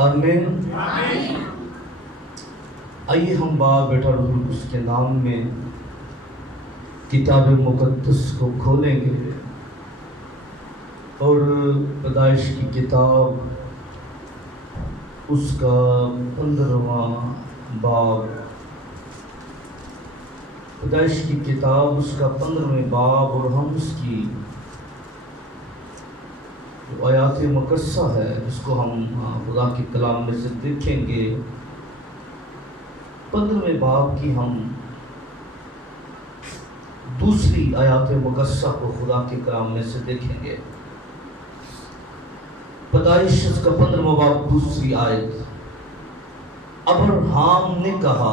آمین۔ آئیے ہم باپ بیٹا روح القدس کے نام میں کتاب مقدس کو کھولیں گے اور پیدائش کی کتاب اس کا 15واں باب، پیدائش کی کتاب اس کا 15ویں باب، اور ہم اس کی جو آیات مقدسہ ہے اس کو ہم خدا کے کلام میں سے دیکھیں گے۔ 15ویں باب کی ہم دوسری آیات مقدسہ کو خدا کے کلام میں سے دیکھیں گے۔ پیدائش اس کا 15واں باب دوسری آیت۔ ابراہیم نے کہا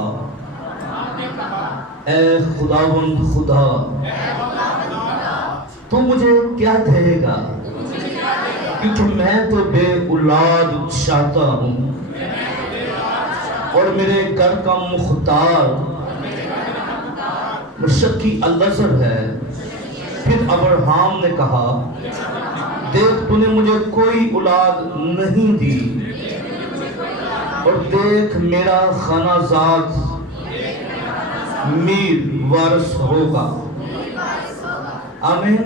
اے خداوند خدا، تو مجھے کیا دے گا کیونکہ میں تو بے اولاد چاہتا ہوں اور میرے گھر کا مختار مشکی النظر ہے۔ پھر ابراہیم نے کہا دیکھ تو نے مجھے کوئی اولاد نہیں دی، اور دیکھ میرا خانہ زاد میر وارث ہوگا۔ آمین۔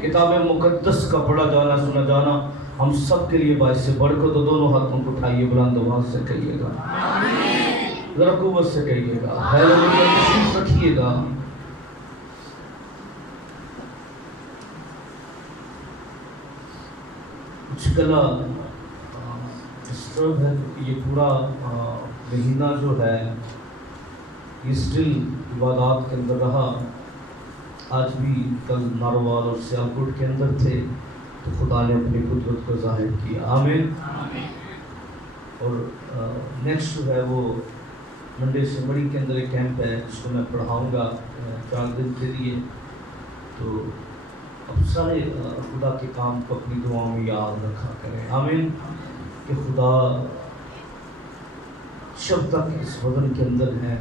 کتاب مقدس کا پڑھا جانا سنا جانا ہم سب کے لیے باعث برکت ہو۔ دونوں ہاتھوں کو اٹھائیے، بلند آواز سے کہیے گا، ذرا قوت سے کہیے گا، ہیلیلویا، تشریف رکھیے گا۔ کچھ گلا ڈسٹرب ہے، یہ پورا مہینہ جو ہے یہ سٹل عبادات کے اندر رہا۔ آج بھی کل ناروال اور سیالکوٹ کے اندر تھے تو خدا نے اپنی قدرت کو ظاہر کیا۔ آمین۔ اور نیکسٹ جو ہے وہ منڈے سے مڑی کے اندر ایک کیمپ ہے جس کو میں پڑھاؤں گا 4 دن کے لیے۔ تو اب سارے خدا کے کام کو اپنی دعاؤں میں یاد رکھا کریں۔ آمین۔ کہ خدا جب تک اس وطن کے اندر ہیں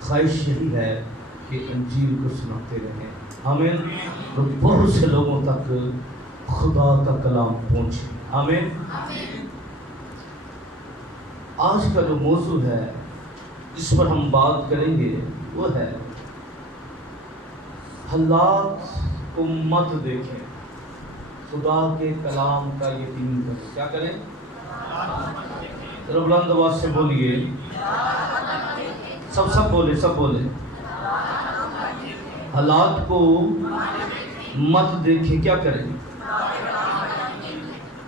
خواہش یہی ہے کہ انجیل کو سناتے رہیں۔ آمین۔ تو بہت سے لوگوں تک خدا کا کلام پہنچے۔ آمین۔ آج کا جو موضوع ہے جس پر ہم بات کریں گے وہ ہے حالات کو مت دیکھیں، خدا کے کلام کا یقین کریں۔ کیا کریں؟ ذرا بلند آواز سے بولیے، سب بولے۔ حالات کو مت دیکھیں، کیا کریں؟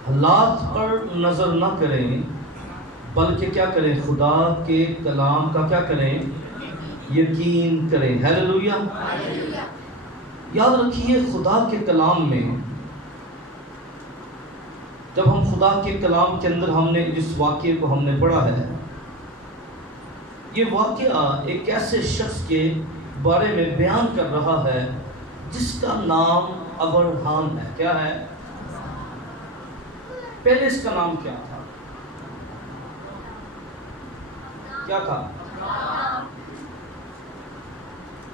حالات پر نظر نہ کریں بلکہ کیا کریں؟ خدا کے کلام کا کیا کریں؟ یقین کریں۔ ہیلیلویا۔ یاد رکھیے خدا کے کلام میں جب ہم خدا کے کلام کے اندر ہم نے جس واقعے کو ہم نے پڑھا ہے، یہ واقعہ ایک ایسے شخص کے بارے میں بیان کر رہا ہے جس کا نام ابراہیم ہے۔ کیا ہے؟ پہلے اس کا نام کیا تھا؟ کیا تھا؟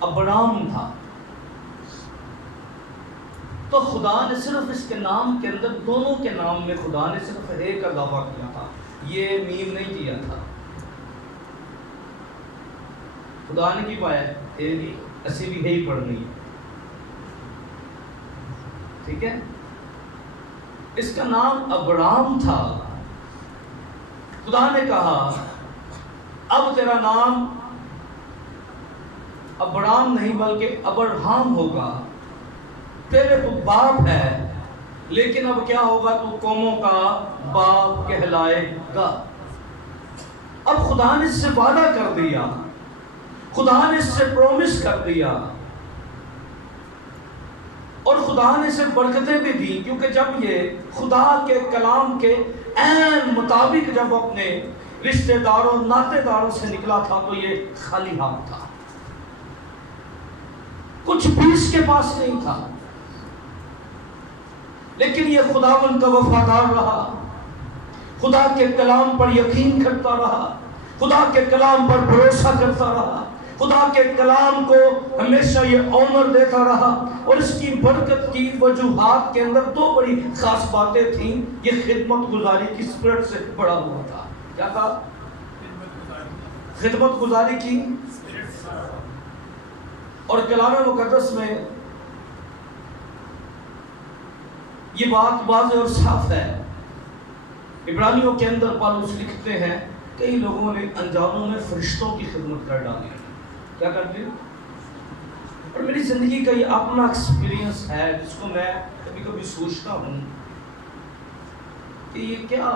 ابرام تھا۔ تو خدا نے صرف اس کے نام کے اندر، دونوں کے نام میں خدا نے صرف ایک اضافہ کیا تھا، یہ میم نہیں کیا تھا۔ خدا نے کی پایا ایسی بھی ہے ہی پڑھنی ہے، ٹھیک ہے؟ اس کا نام ابرام تھا۔ خدا نے کہا اب تیرا نام ابرام نہیں بلکہ ابراہیم ہوگا، پہلے تو باپ ہے لیکن اب کیا ہوگا؟ تو قوموں کا باپ کہلائے گا۔ اب خدا نے اس سے وعدہ کر دیا، خدا نے اس سے پرومس کر دیا، اور خدا نے اسے برکتیں بھی دی، کیونکہ جب یہ خدا کے کلام کے عین مطابق جب اپنے رشتہ داروں ناطے داروں سے نکلا تھا تو یہ خالی ہاتھ تھا، کچھ بھی اس کے پاس نہیں تھا، لیکن یہ خداوند کا وفادار رہا، خدا کے کلام پر یقین کرتا رہا، خدا کے کلام پر بھروسہ کرتا رہا، خدا کے کلام کو ہمیشہ یہ آنر دیتا رہا، اور اس کی برکت کی وجوہات کے اندر دو بڑی خاص باتیں تھیں۔ یہ خدمت گزاری کی اسپرٹ سے بڑا ہوا تھا۔ کیا تھا؟ خدمت گزاری کی، اور کلام مقدس میں یہ بات واضح اور صاف ہے۔ عبرانیوں کے اندر پالوس لکھتے ہیں کئی لوگوں نے انجانوں میں فرشتوں کی خدمت کر ڈالی۔ کیا کرتے ہیں؟ اور میری زندگی کا یہ اپنا ایکسپیرینس ہے جس کو میں کبھی کبھی سوچتا ہوں کہ یہ کیا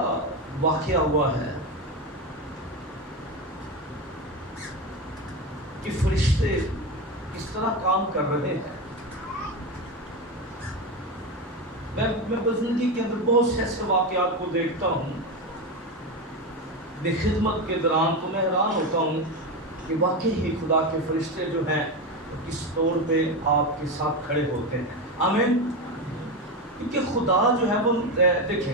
واقعہ ہوا ہے کہ فرشتے اس طرح کام کر رہے ہیں۔ میں زندگی کے اندر بہت سے ایسے واقعات کو دیکھتا ہوں بے خدمت کے دوران، تو میں حیران ہوتا ہوں کہ واقعی ہی خدا کے فرشتے جو ہیں کس طور پہ آپ کے ساتھ کھڑے ہوتے ہیں۔ آمین۔ کیونکہ خدا جو ہے وہ دیکھیں،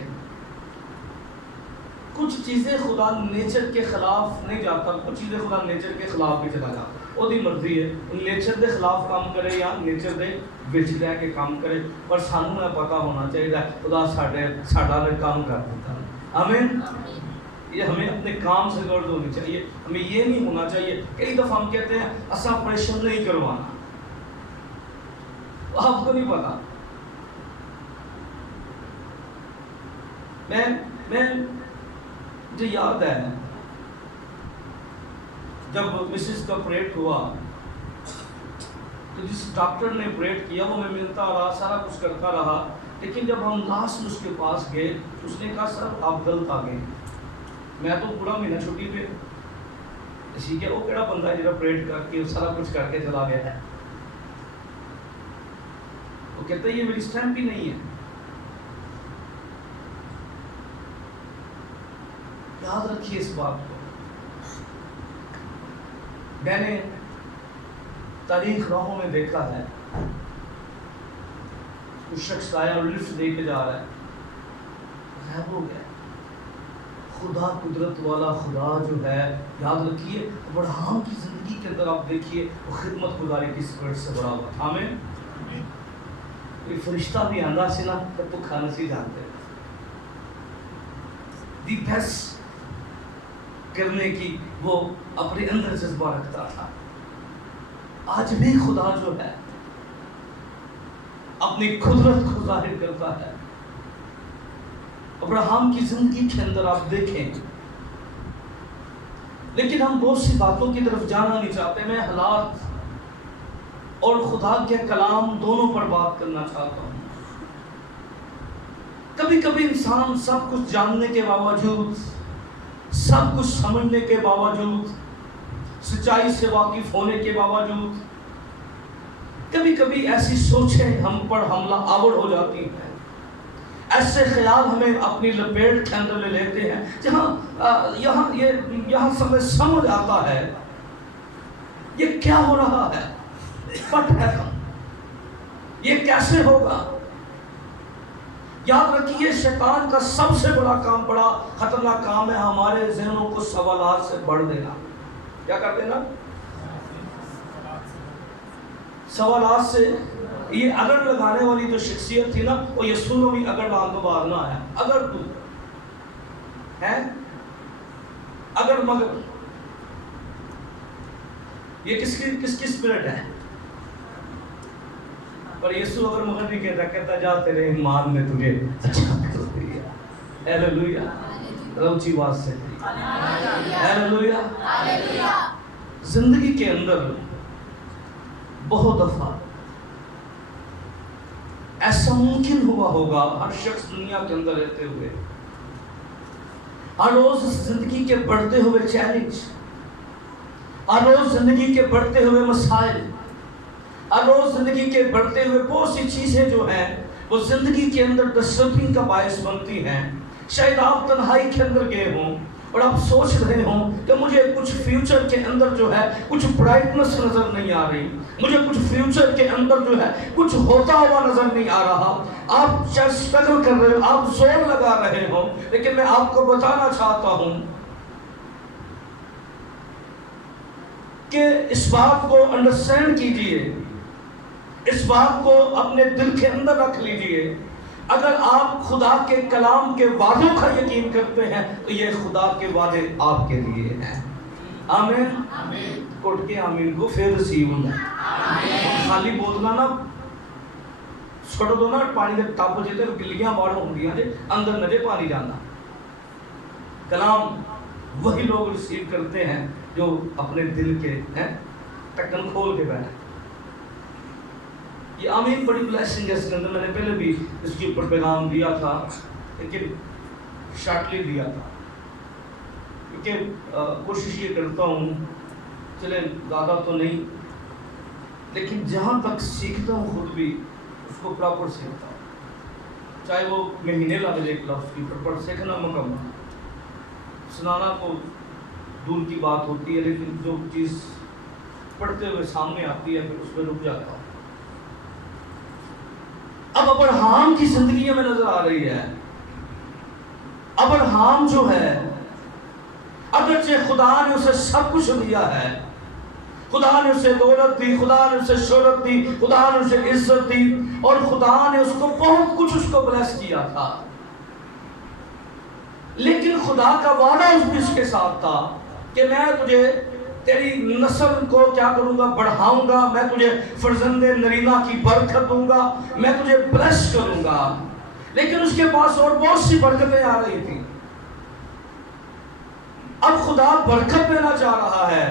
کچھ چیزیں خدا نیچر کے خلاف نہیں جاتا، کچھ چیزیں خدا نیچر کے خلاف بھی چلا جاتا، وہ دی مرضی ہے نیچر کے خلاف کام کرے یا نیچر کے وچ رہ کے کام کرے، پر سانوں یہ پتہ ہونا چاہیے خدا ساڈا میں کام کر دیتا ہے۔ آمین۔ یہ ہمیں اپنے کام سے غرض ہونی چاہیے، ہمیں یہ نہیں ہونا چاہیے۔ کئی دفعہ ہم کہتے ہیں اسا آپریشن نہیں کروانا، آپ کو نہیں پتا۔ مجھے یاد ہے جب مسز کا آپریٹ ہوا تو جس ڈاکٹر نے آپریٹ کیا وہ میں ملتا رہا، سارا کچھ کرتا رہا، لیکن جب ہم لاسٹ میں اس کے پاس گئے اس نے کہا سر آپ غلط آ گئے، میں تو پورا مہینہ چھٹی پہ، اسی کہ وہ کہڑا بندہ ہے جو آپریٹ کر کے سارا کچھ کر کے چلا گیا ہے۔ وہ کہتا ہے یہ میری اسٹیمپ ہی نہیں ہے۔ یاد رکھیے اس بات کو۔ میں نے تاریخ راہوں میں دیکھا ہے کچھ شخص آیا اور لفٹ دے کے جا رہا ہے، غائب ہو گیا۔ خدا قدرت والا خدا جو ہے، یاد رکھیے ابراہیم کی زندگی کے اندر آپ دیکھیے وہ خدمت گزاری کی اسپرٹ سے بڑا ہوا تھا۔ آمین۔ کوئی فرشتہ بھی آندہ سے نا تو کھانا سی جانتے دی بیسٹ کرنے کی وہ اپنے اندر جذبہ رکھتا تھا۔ آج بھی خدا جو ہے اپنی قدرت کو ظاہر کرتا ہے۔ ابراہیم کی زندگی کے اندر آپ دیکھیں، لیکن ہم بہت سی باتوں کی طرف جانا نہیں چاہتے۔ میں حالات اور خدا کے کلام دونوں پر بات کرنا چاہتا ہوں۔ کبھی کبھی انسان سب کچھ جاننے کے باوجود، سب کچھ سمجھنے کے باوجود، سچائی سے واقف ہونے کے باوجود، کبھی کبھی ایسی سوچیں ہم پر حملہ آور ہو جاتی ہیں، ایسے خیال ہمیں اپنی لپیٹ کے اندر لے لیتے ہیں یہاں سمجھ آتا ہے یہ کیا ہو رہا ہے، پٹ ہے یہ کیسے ہوگا۔ یاد رکھیے شیطان کا سب سے بڑا کام، بڑا خطرناک کام ہے ہمارے ذہنوں کو سوالات سے بڑھ دینا۔ کیا کر دینا؟ سوالات سے۔ یہ اگر لگانے والی جو شخصیت تھی نا، وہ یسوع نے بھی اگر لان تو بعد نہ آیا، اگر تو ہے اگر مگر، یہ کس کی اسپرٹ ہے؟ پر یسوع اگر مگر نہیں کہتا جا تیرے ایمان نے تجھے اچھا کر دیا۔ ہیلیلویا۔ اونچی آواز سے ہیلیلویا۔ زندگی کے اندر بہت دفعہ ایسا ممکن ہوا ہوگا، ہر شخص دنیا کے اندر رہتے ہوئے ہر روز زندگی کے بڑھتے ہوئے چیلنج، ہر روز زندگی کے بڑھتے ہوئے مسائل، ہر روز زندگی کے بڑھتے ہوئے بہت سی چیزیں جو ہیں وہ زندگی کے اندر ڈسٹربنگ کا باعث بنتی ہیں۔ شاید آپ تنہائی کے اندر گئے ہوں اور آپ سوچ رہے ہوں کہ مجھے کچھ فیوچر کے اندر جو ہے کچھ برائٹنس نظر نہیں آ رہی، مجھے کچھ فیوچر کے اندر جو ہے کچھ ہوتا ہوا نظر نہیں آ رہا۔ آپ شاید اسٹرگل کر رہے ہو، آپ زور لگا رہے ہو، لیکن میں آپ کو بتانا چاہتا ہوں کہ اس بات کو انڈرسٹینڈ کیجئے، اس بات کو اپنے دل کے اندر رکھ لیجئے، اگر آپ خدا کے کلام کے وعدوں کا یقین کرتے ہیں تو یہ خدا کے وعدے آپ کے لیے ہیں۔ آمین۔ کوٹ کے آمین کو پھر ریسیو ہونا، خالی بولنا نہ چھوڑ دو نا، پانی کے ٹاپ جیتے گلیاں باڑ ہوں گیا جے اندر نہ جے پانی جانا۔ کلام وہی لوگ ریسیو کرتے ہیں جو اپنے دل کے ہیں ٹکن کھول کے بیٹھے۔ یہ آمین بڑی بلیسنگ ہے۔ اس کے اندر میں نے پہلے بھی اس کے اوپر پیغام دیا تھا لیکن شارٹلی دیا تھا، کیونکہ کوشش یہ کرتا ہوں چلے زیادہ تو نہیں لیکن جہاں تک سیکھتا ہوں خود بھی اس کو پراپر سیکھتا ہوں، چاہے وہ مہینے لگ جائے ایک لفظ کی پر سیکھنا مکمل، سنانا تو دور کی بات ہوتی ہے لیکن جو چیز پڑھتے ہوئے سامنے آتی ہے پھر اس میں رک جاتا ہوں۔ اب ابراہیم کی زندگی میں نظر آ رہی ہے، ابراہیم جو ہے اگرچہ خدا نے اسے سب کچھ دیا ہے، خدا نے اسے دولت دی، خدا نے اسے شہرت دی، خدا نے اسے عزت دی اور خدا نے اس کو بہت کچھ اس کو بلیس کیا تھا، لیکن خدا کا وعدہ اس کے ساتھ تھا کہ میں تجھے تیری نسل کو کیا کروں گا، بڑھاؤں گا، میں تجھے فرزند نرینہ کی برکت دوں گا، میں تجھے بلیس کروں گا۔ لیکن اس کے پاس اور بہت سی برکتیں آ رہی تھیں۔ اب خدا برکت دینا چاہ رہا ہے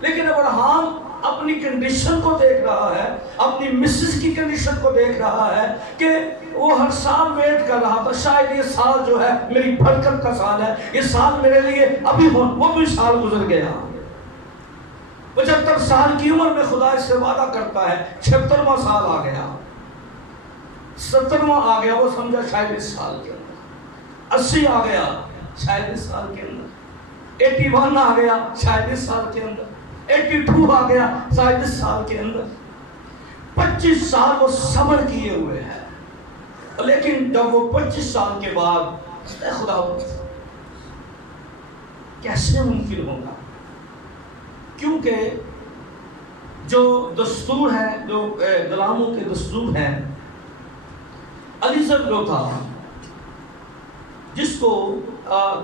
لیکن ابراہیم اپنی کنڈیشن کو دیکھ رہا ہے، اپنی مسز کی کنڈیشن کو دیکھ رہا ہے کہ وہ ہر سال ویٹ کر رہا تھا، شاید یہ سال جو ہے میری برکت کا سال ہے، یہ سال میرے لیے ابھی ہو، وہ بھی سال گزر گیا۔ 75 سال کی عمر میں خدا اس سے وعدہ کرتا ہے، 76واں سال آ گیا، 70واں آ گیا، وہ سمجھا شاید اس سال کے اندر، 80 آ گیا شاید اس سال کے اندر، 81 آ گیا شاید اس سال کے اندر، 82 آ گیا شاید اس سال کے اندر۔ 25 سال وہ صبر کیے ہوئے ہیں، لیکن جب وہ 25 سال کے بعد خدا کیسے ممکن ہوگا، کیونکہ جو دستور ہے، جو غلاموں کے دستور ہیں، علیزر جو تھا جس کو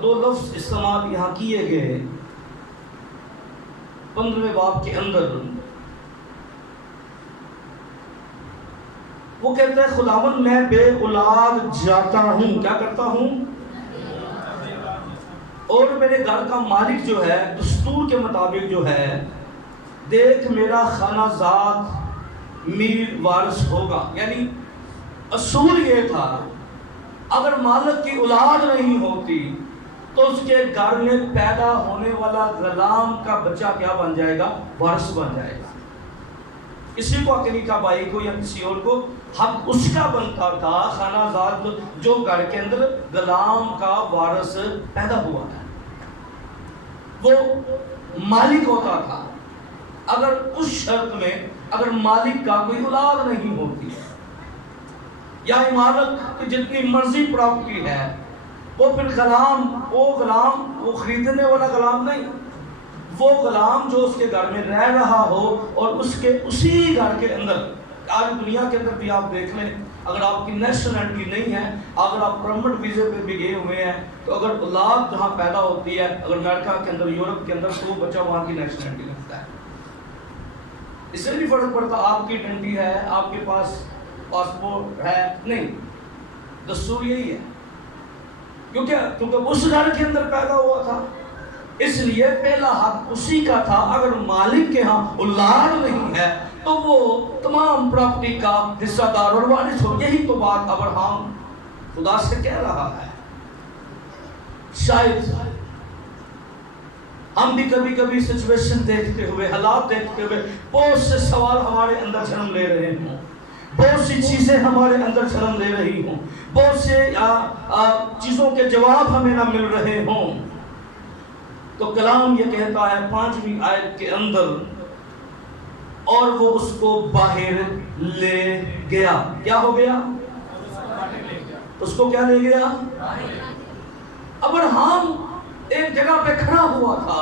2 لفظ استعمال یہاں کیے گئے 15ویں باب کے اندر، وہ کہتا ہے خداوند میں بے اولاد جاتا ہوں، کیا کرتا ہوں، اور میرے گھر کا مالک جو ہے دستور کے مطابق جو ہے، دیکھ میرا خانہ زاد میر وارث ہوگا۔ یعنی اصول یہ تھا اگر مالک کی اولاد نہیں ہوتی تو اس کے گھر میں پیدا ہونے والا غلام کا بچہ کیا بن جائے گا، وارث بن جائے گا۔ کسی کو عقیقہ بھائی کو یا کسی اور کو حق اس کا بنتا تھا، خانہ زاد جو گھر کے اندر غلام کا وارث پیدا ہوا تھا وہ مالک ہوتا تھا، اگر اس شرط میں اگر مالک کا کوئی اولاد نہیں ہوتی یا عمارت جتنی مرضی پراپرٹی ہے، وہ پھر غلام وہ خریدنے والا غلام نہیں، وہ غلام جو اس کے گھر میں رہ رہا ہو اور اس کے اسی گھر کے اندر، آج دنیا کے اندر بھی آپ دیکھ لیں، اگر آپ کی نیشنلٹی نہیں ہے، اگر آپ پرمنٹ ویزے پہ بھی گئے ہوئے ہیں تو اگر اولاد جہاں پیدا ہوتی ہے، اگر امریکہ کے اندر، یورپ کے اندر، تو بچہ وہاں کی نیشنلٹی لگتا ہے۔ اس سے نہیں فرق پڑتا آپ کی ڈنڈی ہے، آپ کے پاس پاسپورٹ ہے، نہیں، دستور یہی ہے، کیونکہ اس گھر کے اندر پیدا ہوا تھا، اس لیے پہلا حق اسی کا تھا۔ اگر مالک کے ہاں اولاد نہیں ہے تو وہ تمام پراپرٹی کا حصہ دار اور وارث ہو۔ یہی تو بات ابراہیم خدا سے کہہ رہا ہے۔ شاید ہم بھی کبھی کبھی سچویشن دیکھتے ہوئے، حالات دیکھتے ہوئے بہت سے سوال ہمارے اندر جنم لے رہے ہوں، بہت سی چیزیں ہمارے اندر جنم لے رہی ہوں، بہت سے چیزوں کے جواب ہمیں نہ مل رہے ہوں، تو کلام یہ کہتا ہے 5ویں آیت کے اندر، اور وہ اس کو باہر لے گیا۔ کیا ہو گیا؟ اس کو کیا لے گیا؟ ابراہیم ایک جگہ پہ کھڑا ہوا تھا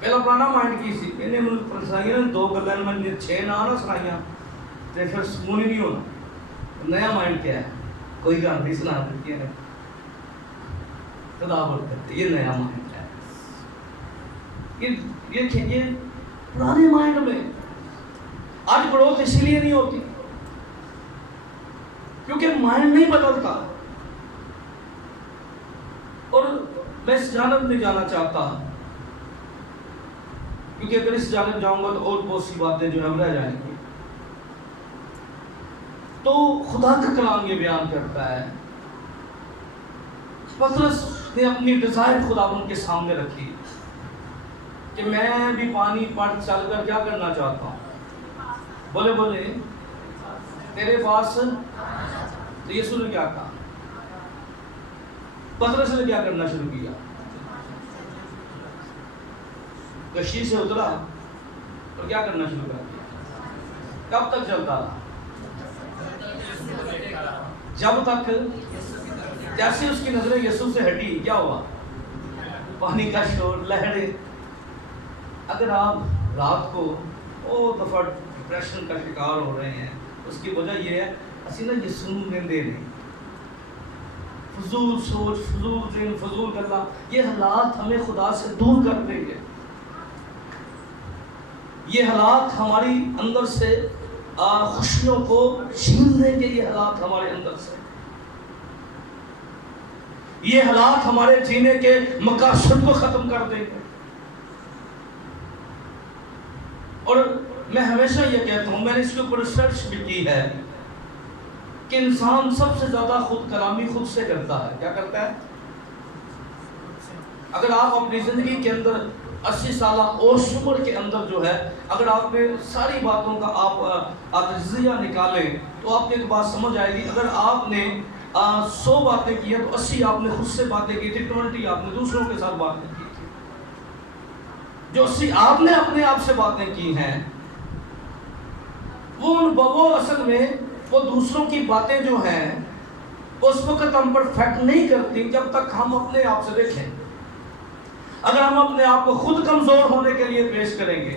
پہلا پرانا مائنڈ کی سی انہیں مجھے سنائیاں دو گلیں میں 6 نہ سنائیاں تو پھر سکون ہی نہیں ہونا. نیا مائنڈ کیا ہے؟ کوئی گل نہیں سنا دیتی ہے خدا برکت. یہ نیا مائنڈ ہے. یہ پرانے مائنڈ میں آج گروتھ اس لیے نہیں ہوتی کیونکہ مائنڈ نہیں بدلتا. اور میں اس جانب نہیں جانا چاہتا کیونکہ اگر اس جانب جاؤں گا تو اور بہت سی باتیں جو ہم رہ جائیں گی. تو خدا کا کلام یہ بیان کرتا ہے پطرس نے اپنی ڈیزائر خداوند کے سامنے رکھی کہ میں بھی پانی پر چل کر کیا کرنا چاہتا ہوں. بولے تیرے پاس. تو یسوع نے کیا کہا؟ پطرس نے کیا کرنا شروع کیا؟ کشتی سے اترا اور کیا کرنا شروع کر دیا. کب تک چلتا رہا؟ جب تک جیسے اس کی نظریں یسوع سے ہٹی کیا ہوا؟ پانی کا شور، لہریں. اگر آپ رات کو بہت دفعہ ڈپریشن کا شکار ہو رہے ہیں اس کی وجہ یہ ہے اسی نا یسوع نیندے نہیں، فضول سوچ، فضول ذہن، فضول گلا، یہ حالات ہمیں خدا سے دور کر دیں گے. یہ حالات ہماری اندر سے خوشیوں کو چھین دیں گے. یہ حالات ہمارے اندر سے، یہ حالات ہمارے جینے کے مقاصد کو ختم کر دیں گے. اور میں ہمیشہ یہ کہتا ہوں، میں نے اس کے اوپر ریسرچ بھی کی ہے کہ انسان سب سے زیادہ خود کلامی خود سے کرتا ہے. کیا کرتا ہے؟ اگر آپ اپنی زندگی کے اندر 80 سالہ اوش عمر کے اندر جو ہے اگر آپ نے ساری باتوں کا آپ تجزیہ نکالیں تو آپ کو ایک بات سمجھ آئے گی. اگر آپ نے 100 باتیں کی ہیں تو 80 آپ نے خود سے باتیں کی تھی، 20 آپ نے دوسروں کے ساتھ باتیں کی تھی. جو 80 آپ نے اپنے آپ سے باتیں کی ہیں وہ اصل میں وہ دوسروں کی باتیں جو ہیں اس وقت ہم پر فیکٹ نہیں کرتی جب تک ہم اپنے آپ سے دیکھیں. اگر ہم اپنے آپ کو خود کمزور ہونے کے لیے پیش کریں گے،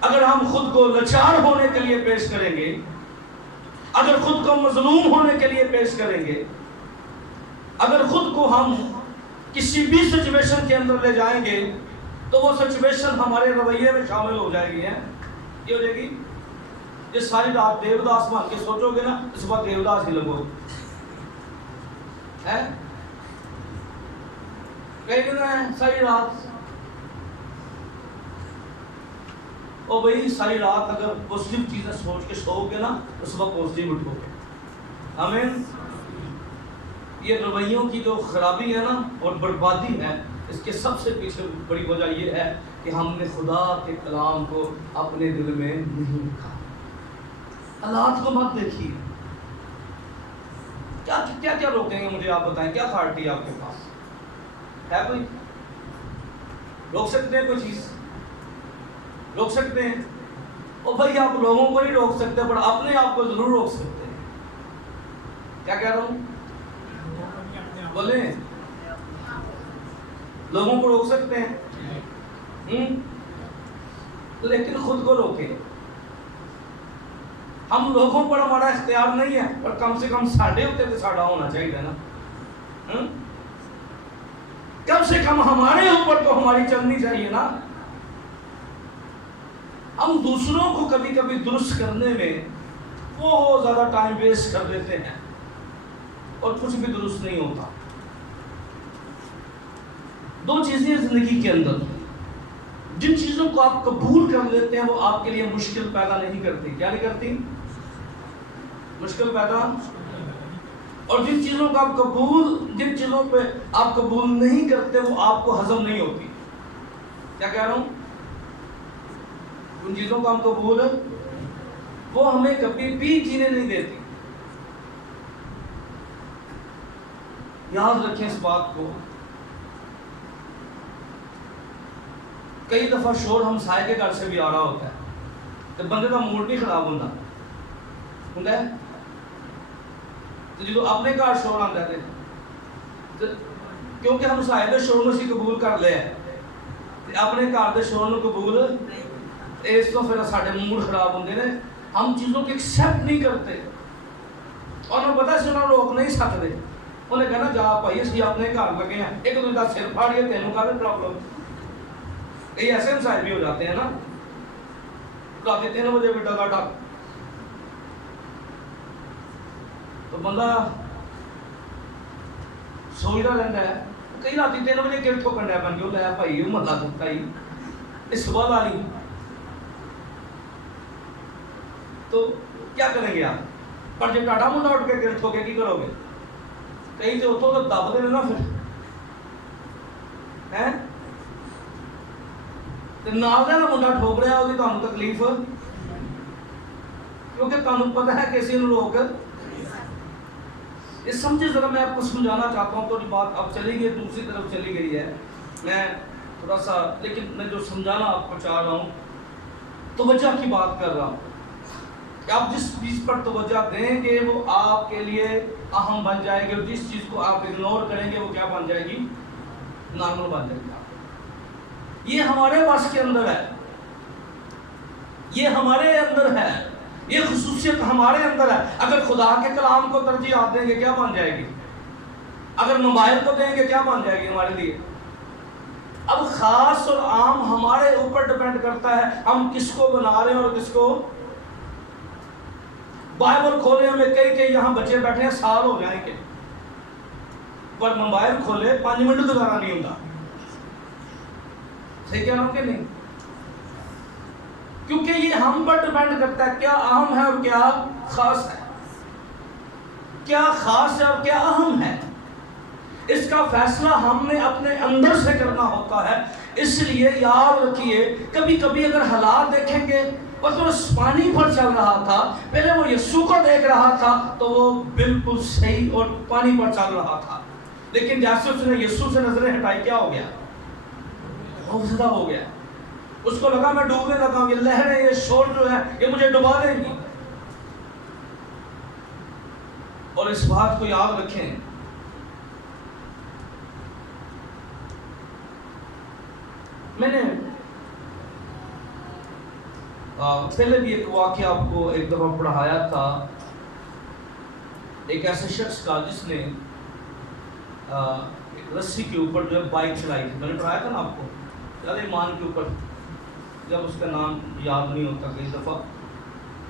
اگر ہم خود کو لاچار ہونے کے لیے پیش کریں گے، اگر خود کو مظلوم ہونے کے لیے پیش کریں گے، اگر خود کو ہم کسی بھی سچویشن کے اندر لے جائیں گے تو وہ سچویشن ہمارے رویے میں شامل ہو جائے گی. یہ ہو جائے گی یہ ساری رات دیوداس مان کے سوچو گے نا اس بات دیوداس ہی لگو ہے. کئی دن ہے ساری رات اور بھائی ساری رات اگر پوزیٹیو چیزیں سوچ کے سو گے نا اس وقت پوزیٹیو اٹھو گے. آمین. یہ رویوں کی جو خرابی ہے نا اور بربادی ہے اس کے سب سے پیچھے بڑی وجہ یہ ہے کہ ہم نے خدا کے کلام کو اپنے دل میں نہیں رکھا. حالات کو مت دیکھیے. کیا کیا روکیں گے مجھے آپ بتائیں؟ کیا اتھارٹی ہے آپ کے پاس؟ ہے کوئی؟ روک سکتے ہیں کوئی چیز؟ روک سکتے ہیں؟ او بھائی آپ لوگوں کو نہیں روک سکتے پر اپنے آپ کو ضرور روک سکتے ہیں. کیا کہہ رہا ہوں؟ بولیں. لوگوں کو روک سکتے ہیں لیکن خود کو روکیں. ہم لوگوں پر ہمارا اختیار نہیں ہے پر کم سے کم ساڈے ہوتے تو ساڈا ہونا چاہیے نا. کم سے کم ہمارے اوپر تو ہماری چلنی چاہیے نا. ہم دوسروں کو کبھی کبھی درست کرنے میں بہت زیادہ ٹائم ویسٹ کر دیتے ہیں اور کچھ بھی درست نہیں ہوتا. دو چیزیں زندگی کے اندر جن چیزوں کو آپ قبول کر لیتے ہیں وہ آپ کے لیے مشکل پیدا نہیں کرتی. کیا نہیں کرتی؟ مشکل پیدا. اور جن چیزوں پہ آپ قبول نہیں کرتے وہ آپ کو ہضم نہیں ہوتی. کیا کہہ رہا ہوں؟ ان چیزوں کو ہم قبول وہ ہمیں کبھی بھی جینے نہیں دیتی. یاد رکھیں اس بات کو. کئی دفعہ شور ہمسائے کے گھر سے بھی آ رہا ہوتا ہے تو بندے کا موڈ نہیں خراب ہوتا ہے تو جب اپنے گھر شور آتا ہے کیونکہ ہمسائے نے شور مسیح قبول کر لیا اپنے گھر کے شور کو قبول اس تو پھر سارے موڈ خراب ہوتے ہیں. ہم چیزوں کو ایکسیپٹ نہیں کرتے اور انہوں پتا انہوں روک نہیں سکتے. انہیں کہنا جا بھائی اسی اپنے گھر لگے ہیں ایک دوسرے کا سر پھاڑیے تینوں کا پرابلم. یہ ایسے مسائل بھی ہو جاتے ہیں نا. رات 3 بجے بیٹا کا ڈاک تو بندہ سوچتا رہتا ہے. کئی رات 3 بجے گیٹ ٹھوکن ڈے بن کے لیا بھائی مطلب سکتا ہی اس صبح والی تو کیا کریں گے آپ. پر جب ٹاٹا منڈا اٹھ کے گیٹ ٹھوکے کی کرو گے. کئی تو اتوں تو دب دے نا پھر ہے نال کا منڈا ٹھوک رہا وہ تمہیں تکلیف کیونکہ تمہیں پتا ہے کسی نے روک یہ سمجھے. ذرا میں آپ کو سمجھانا چاہتا ہوں. تھوڑی بات اب چلی گئی دوسری طرف چلی گئی ہے. میں تھوڑا سا لیکن میں جو سمجھانا آپ کو چاہ رہا ہوں توجہ کی بات کر رہا ہوں کہ آپ جس چیز پر توجہ دیں گے وہ آپ کے لیے اہم بن جائے گی اور جس چیز کو آپ اگنور کریں گے وہ کیا بن جائے گی نارمل بن جائے گی. یہ ہمارے بس کے اندر ہے. یہ ہمارے اندر ہے. یہ خصوصیت ہمارے اندر ہے. اگر خدا کے کلام کو ترجیح دیں گے کیا بن جائے گی. اگر موبائل کو دیں گے کیا بن جائے گی ہمارے لیے. اب خاص اور عام ہمارے اوپر ڈیپینڈ کرتا ہے ہم کس کو بنا رہے ہیں اور کس کو. بائبل کھولے ہمیں کئی یہاں بچے بیٹھے ہیں سال ہو جائیں گے پر موبائل کھولے 5 منٹ گزارا نہیں ہوتا. صحیح کہہ رہا ہوں کہ نہیں. کیونکہ یہ ہم پر ڈیپینڈ کرتا ہے کیا اہم ہے اور کیا خاص ہے. کیا خاص ہے اور کیا اہم ہے اس کا فیصلہ ہم نے اپنے اندر سے کرنا ہوتا ہے. اس لیے یاد رکھیے کبھی کبھی اگر حالات دیکھیں گے اور تو پانی پر چل رہا تھا پہلے وہ یسوع کو دیکھ رہا تھا تو وہ بالکل صحیح اور پانی پر چل رہا تھا. لیکن جیسے اس نے یسوع سے نظریں ہٹائی کیا ہو گیا خوفزدہ ہو گیا. اس کو لگا میں ڈوبنے لگا ہوں. یہ لہریں یہ شور جو ہے یہ مجھے ڈبا دیں گی. اور اس بات کو یاد رکھیں میں نے پہلے بھی ایک واقعہ آپ کو ایک دفعہ پڑھایا تھا. ایک ایسے شخص کا جس نے ایک رسی کے اوپر جو ہے بائک چلائی تھی. میں نے پڑھایا تھا نا آپ کو ایمان کے اوپر. جب اس کا نام یاد نہیں ہوتا کئی دفعہ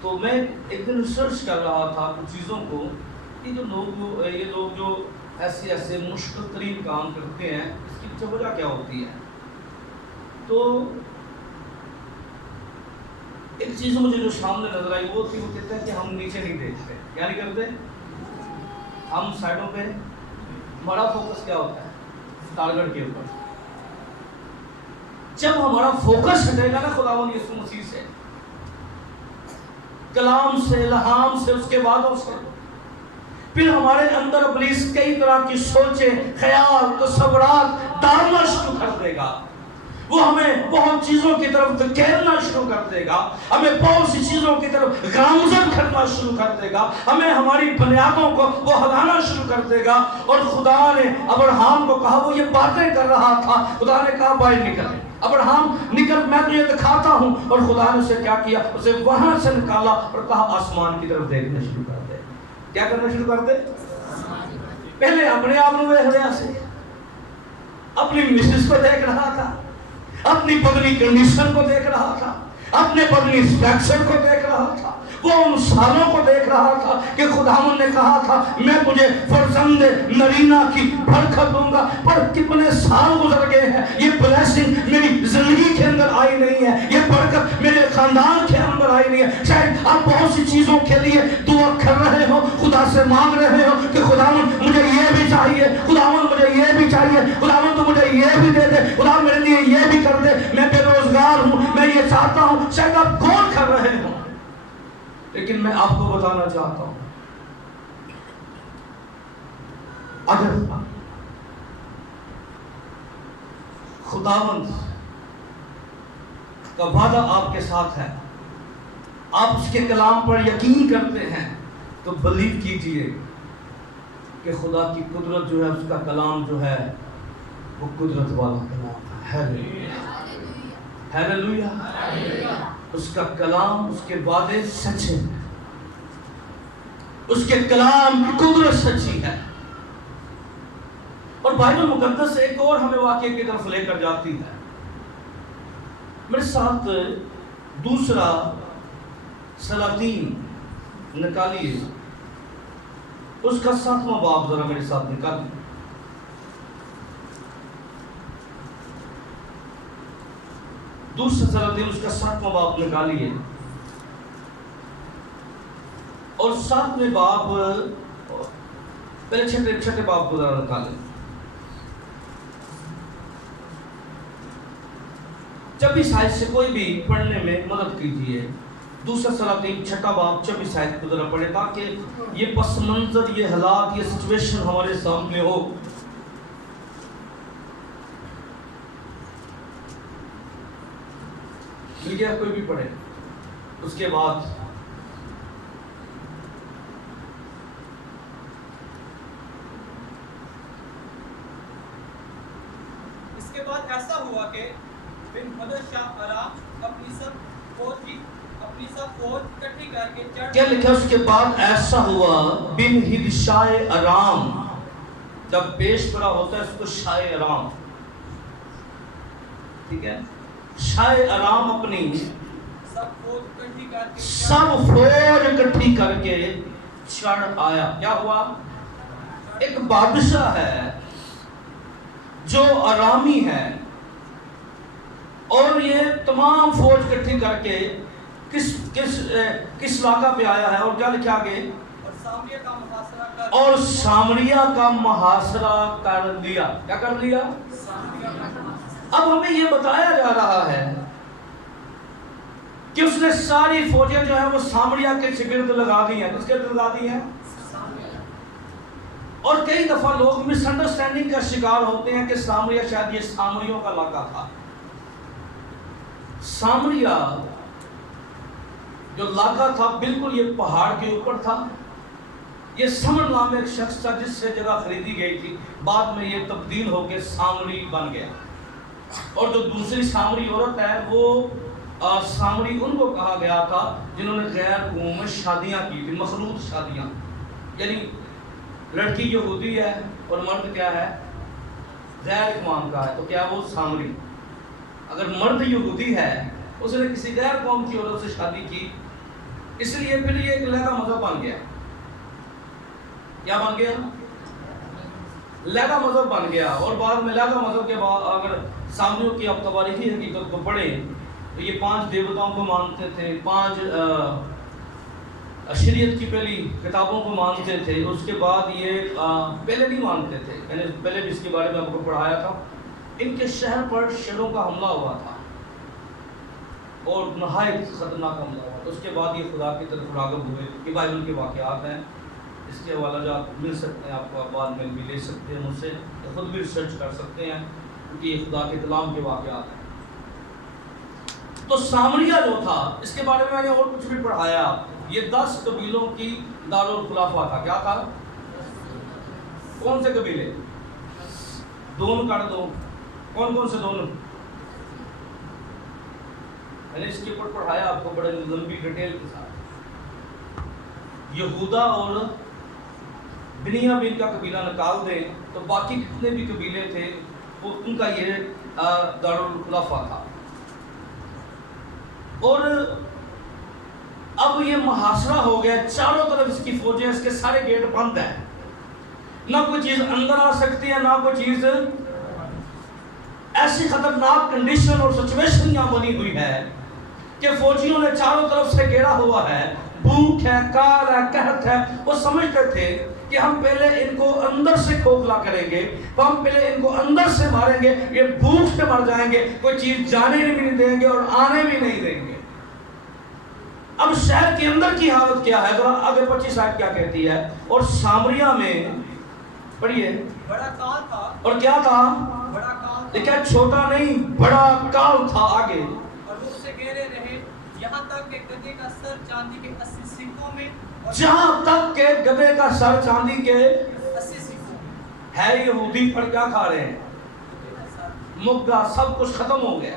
تو میں ایک دن ریسرچ کر رہا تھا کچھ چیزوں کو کہ یہ لوگ جو ایسے مشکل ترین کام کرتے ہیں اس کی وجہ کیا ہوتی ہے. تو ایک چیز مجھے جو سامنے نظر آئی وہ تھی وہ کہتے ہیں کہ ہم نیچے نہیں دیکھتے. کیا نہیں کرتے ہم سائڈوں پہ. ہمارا فوکس کیا ہوتا ہے ٹارگٹ کے اوپر. جب ہمارا فوکس ہٹے گا نا خداوند یسوع مسیح سے کلام سے الہام سے اس کے وعدوں سے پھر ہمارے اندر ابلیس کئی طرح کی سوچیں خیال تصورات ڈالنا شروع کر دے گا. وہ ہمیں بہت چیزوں کی طرف دھکیلنا شروع کر دے گا. ہمیں بہت سی چیزوں کی طرف گامزن کرنا شروع کر دے گا. ہمیں ہماری بنیادوں کو وہ ہلانا شروع کر دے گا. اور خدا نے ابراہیم کو کہا وہ یہ باتیں کر رہا تھا. خدا نے کہا باہر نکل ابراہیم نکل میں تجھے دکھاتا ہوں. اور خدا نے اسے کیا کیا اسے وہاں سے نکالا اور کہا آسمان کی طرف دیکھنا شروع کر دے. کیا کرنا شروع کر دے. پہلے اپنے آپ کو دیکھ رہا سے اپنی مسز کو دیکھ رہا تھا اپنی بدنی کنڈیشن کو دیکھ رہا تھا اپنے بدنی اسٹرکچر کو دیکھ رہا تھا. وہ ان سالوں کو دیکھ رہا تھا کہ خداوند نے کہا تھا میں تجھے فرزند نرینہ کی برکت دوں گا. پر کتنے سال گزر گئے ہیں یہ بلیسنگ میری زندگی کے اندر آئی نہیں ہے. یہ برکت میرے خاندان کے اندر آئی نہیں ہے. شاید آپ بہت سی چیزوں کے لیے دعا کر رہے ہو خدا سے مانگ رہے ہو کہ خداوند مجھے یہ بھی چاہیے خداوند مجھے یہ بھی چاہیے خداوند تو مجھے یہ بھی دے دے خدا میرے لیے یہ بھی کر دے میں بے روزگار ہوں میں یہ چاہتا ہوں. شاید آپ غور کر رہے ہو لیکن میں آپ کو بتانا چاہتا ہوں اگر خداوند کا وعدہ آپ کے ساتھ ہے آپ اس کے کلام پر یقین کرتے ہیں تو بلیو کیجئے کہ خدا کی قدرت جو ہے اس کا کلام جو ہے وہ قدرت والا کلام ہے. ہیلیلویا۔ اس کا کلام، اس کے وعدے سچے ہیں، اس کے کلام کی قدرت سچی ہے۔ اور بائبل مقدس ایک اور ہمیں واقعے کی طرف لے کر جاتی ہے۔ میرے ساتھ دوسرا سلاطین نکالیے، اس کا 7واں باب ذرا میرے ساتھ نکالیے۔ دوسرا سلاطین اس کا 7واں باب نکالیے، اور 7ویں باب، پہلے چھٹے باب کو ذرا نکالیں۔ جب اس آیت سے کوئی بھی پڑھنے میں مدد کیجیے۔ دوسرا سلاطین 6 باب 24 آیت کو ذرا پڑھے، تاکہ یہ پس منظر، یہ حالات، یہ سچویشن ہمارے سامنے ہو۔ مل گیا؟ کوئی بھی پڑھے۔ اس کے بعد ایسا ہوا کہ بن حدد شاہ ارام اپنی سب فوج اکٹھی کر کے چڑھ، کیا لکھا اس کے بعد؟ ایسا ہوا بن حدد شاہ ارام، جب پیش پڑا ہوتا ہے اس کو شاہ ارام، ٹھیک ہے، شاہ ارام اپنی سب فوج اکٹھی کر کے چڑھ آیا۔ کیا ہوا؟ ایک بادشاہ ہے جو ارامی ہے، اور یہ تمام فوج اکٹھی کر کے کس علاقہ پہ آیا ہے، اور کیا لکھا آگے؟ اور سامریہ کا محاصرہ کر لیا۔ کیا کر لیا؟ اب ہمیں یہ بتایا جا رہا ہے کہ اس نے ساری فوجیں جو ہیں وہ سامریہ کے گرد لگا دی ہیں۔ کس کے گرد لگا دی ہیں؟ اور کئی دفعہ لوگ مس انڈرسٹینڈنگ کا شکار ہوتے ہیں کہ سامریہ شاید یہ سامریوں کا علاقہ تھا۔ سامریہ جو علاقہ تھا بالکل یہ پہاڑ کے اوپر تھا۔ یہ سمر نام ایک شخص تھا جس سے جگہ خریدی گئی تھی، بعد میں یہ تبدیل ہو کے سامری بن گیا۔ اور جو دوسری سامری عورت ہے وہ سامری ان کو کہا گیا تھا جنہوں نے غیر قوم میں شادیاں کی تھی، مخلوط شادیاں، یعنی لڑکی یہودی ہے اور مرد کیا ہے؟ غیر قوم کا ہے، تو کیا وہ سامری؟ اگر مرد یہودی ہے، اس نے کسی غیر قوم کی عورت سے شادی کی، اس لیے پھر یہ ایک لہذا مذہب بن گیا۔ کیا بن گیا؟ لہذا مذہب بن گیا۔ اور بعد میں لہذا مذہب کے بعد اگر سامریوں کی آپ تواریخی حقیقت کو پڑھیں تو یہ 5 دیوتاؤں کو مانتے تھے، 5 شریعت کی پہلی کتابوں کو مانتے تھے۔ اس کے بعد یہ پہلے نہیں مانتے تھے، میں نے پہلے بھی اس کے بارے میں آپ کو پڑھایا تھا۔ ان کے شہر پر شیروں کا حملہ ہوا تھا اور نہایت خطرناک حملہ ہوا تھا۔ اس کے بعد یہ خدا کی طرف راغب ہوئے۔ یہ بائبل کے واقعات ہیں، اس کے حوالہ جات مل سکتے ہیں آپ کو، بعد میں بھی لے سکتے ہیں مجھ سے، خود بھی ریسرچ کر سکتے ہیں، کیونکہ یہ خدا کے کلام کے واقعات ہیں۔ تو سامریہ جو تھا، اس کے بارے میں میں نے اور کچھ بھی پڑھایا، یہ 10 قبیلوں کی دارالخلافہ تھا۔ کیا تھا؟ کون سے قبیلے؟ دون کر دو، کون کون سے دونوں؟ میں نے اس کے اوپر پڑھایا آپ کو بڑے لمبی ڈیٹیل کے ساتھ۔ یہودا اور بنیامین کا قبیلہ نکال دیں تو باقی کتنے بھی قبیلے تھے وہ ان کا یہ دارالخلافہ تھا۔ اور اب یہ محاصرہ ہو گیا، چاروں طرف اس کی فوجیں، اس کے سارے گیٹ بند ہیں، نہ کوئی چیز اندر آ سکتی ہے، نہ کوئی چیز۔ ایسی خطرناک کنڈیشن اور سچویشن یہاں بنی ہوئی ہے کہ فوجیوں نے چاروں طرف سے گھیرا ہوا ہے، بھوک ہے، کال ہے، قحط ہے۔ وہ سمجھتے تھے کہ ہم پہلے ان کو اندر سے کھوکھلا کریں گے، ہم پہلے ان کو اندر سے ماریں گے، یہ بھوک سے مر جائیں گے، کوئی چیز جانے بھی نہیں دیں گے اور آنے بھی نہیں دیں گے۔ اب شہر کے اندر کی حالت کیا ہے؟ ذرا آگے 25 آیت کیا کہتی ہے؟ اور سامریہ میں پڑھیے، بڑا کال تھا، اور کیا تھا؟ بڑا کال، لیکن چھوٹا نہیں، بڑا کال تھا۔ آگے، اور وہ اسے گھیرے رہے یہاں تک کہ گدھے کا سر چاندی کے 80 سکوں میں، جہاں تک کہ گدھے کا سر چاندی کے 80 سکوں میں ہے۔ یہودی پر کیا کھا رہے ہیں؟ مگا، سب کچھ ختم ہو گیا۔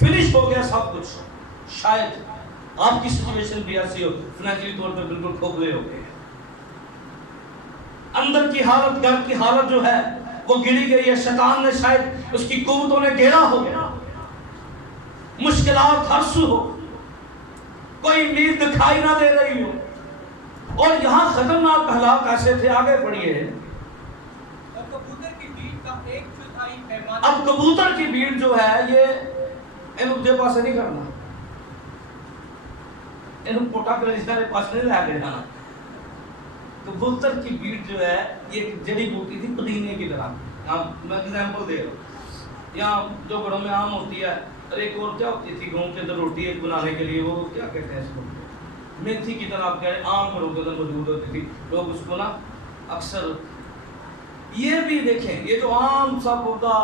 فنش ہو گیا سب کچھ. شاید آپ کی سچویشن بھی ایسی ہو, فائنینشلی طور پہ بالکل کھوکھلے ہو گئے, اندر کی حالت, گھر کی حالت جو ہے وہ گری گئی ہے, شیطان نے شاید اس کی قوتوں نے گھیرا ہو, مشکلات ہر سو ہو, کوئی امید دکھائی نہ دے رہی ہو, اور یہاں خطرناک حالات ایسے تھے. آگے پڑھیے. کبوتر کی بھیڑ کا 1/4 پیمانہ. اب کبوتر کی بھیڑ جو ہے یہ مجھے پاس نہیں کرنا, پوٹا کر اس پاس نہیں لے کے جانا. کبوتر کی بھیڑ جو ہے یہ ایک جڑی بوٹی تھی پودینے کی طرح. میں ایگزامپل دے رہا ہوں, یہاں جو گھروں میں عام ہوتی ہے, اور ایک اور کیا ہوتی تھی گاؤں کے اندر روٹی ایک بنانے کے لیے, وہ کیا کہتے ہیں اس کو, میتھی کی طرح آپ کہہ رہے ہیں, عام گھروں کے اندر موجود ہوتی تھی. لوگ اس کو نا اکثر, یہ بھی دیکھیں یہ جو عام سا پودا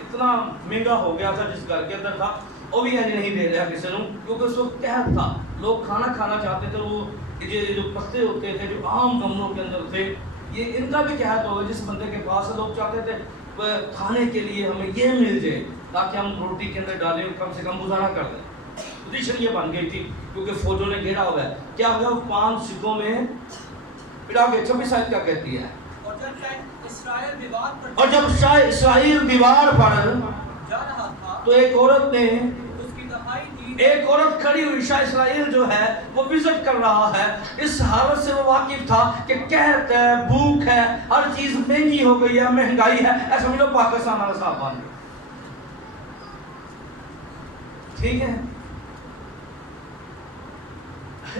اتنا مہنگا ہو گیا تھا جس گھر کے اندر تھا, وہ بھی نہیں دے رہا کسی نے, کیونکہ اس وقت قحط تھا, لوگ کھانا چاہتے تھے. وہ جو پتے ہوتے تھے جو عام گملوں کے اندر تھے, یہ ان کا بھی قحط ہوگا. جس بندے کے پاس لوگ چاہتے تھے کھانے کے لیے ہمیں یہ مل جائے تاکہ ہم روٹی کے اندر ڈالیں اور کم سے کم گزارا کر دیں. پوزیشن یہ بن گئی تھی کیونکہ فوجوں نے گھیرا ہوا ہے. کیا ہوا 5 سکوں میں, پھر آگے 26 آیت کیا کہتی ہے, اور جب شاہ اسرائیل دیوار پر جا رہا تھا تو ایک عورت نے, اس کی دہائی دی. ایک عورت کھڑی ہوئی, شاہ اسرائیل جو ہے وہ وزٹ کر رہا ہے. اس حالت سے وہ واقف تھا کہ قحط ہے, بھوک ہے, ہر چیز مہنگی ہو گئی ہے, مہنگائی ہے. ایسا سمجھو پاکستان ہمارا صاحب بن گیا. ٹھیک ہے,